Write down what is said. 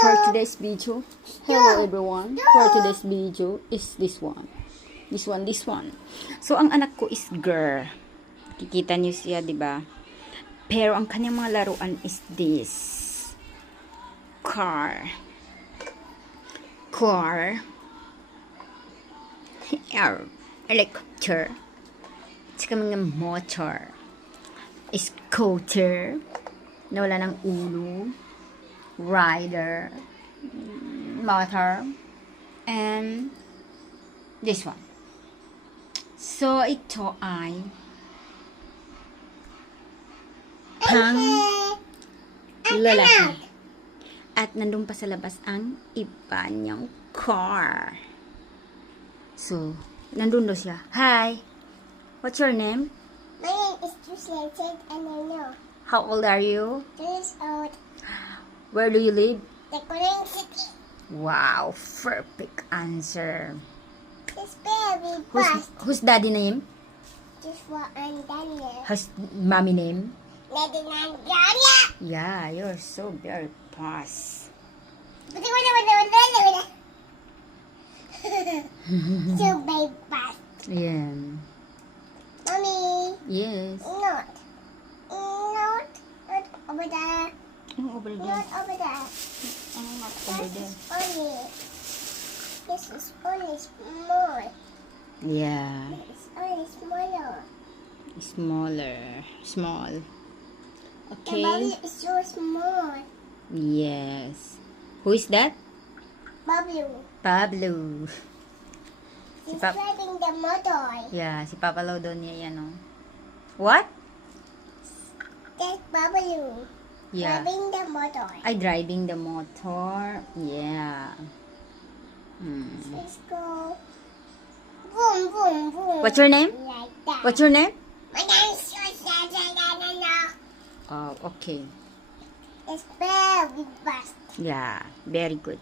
For today's video, hello everyone. For today's video is this one. This one. So, ang anak ko is girl. Kikita niyo siya, di ba? Pero ang kanyang mga laruan is this. Car. Helicopter. Tsaka mga motor. Scooter. Na wala ng ulo. Rider. Motor. And this one. So, ito ay pang lalaki. At nandun pa sa labas ang iba niyang car. So, nandun daw siya. Hi! What's your name? My name is Juliet and I know. How old are you? 2 years old. Where do you live? The Korean city Wow, perfect answer. is very fast. Who's daddy name? Just for Daniel. Who's mommy name? Lady Nandaria. Yeah, you're so very fast. So very fast. Yeah. Mommy, Yes. not over there. Oh, over there. Not over there. Oh, not over there. This is only small. Yeah. It's only smaller. Small. The Okay. bubble is so small. Yes. Who is that? Bubble. Pablo. He's Pap- driving the motor. Yeah, si Papa Lo doon niya yan, oh. What? That's Bubble. Yeah. Driving the motor. I driving the motor. Yeah. Let's go. Boom, boom, boom. What's your name? Like that. What's your name? My name is Susan. Oh, okay. It's very fast. Yeah, very good.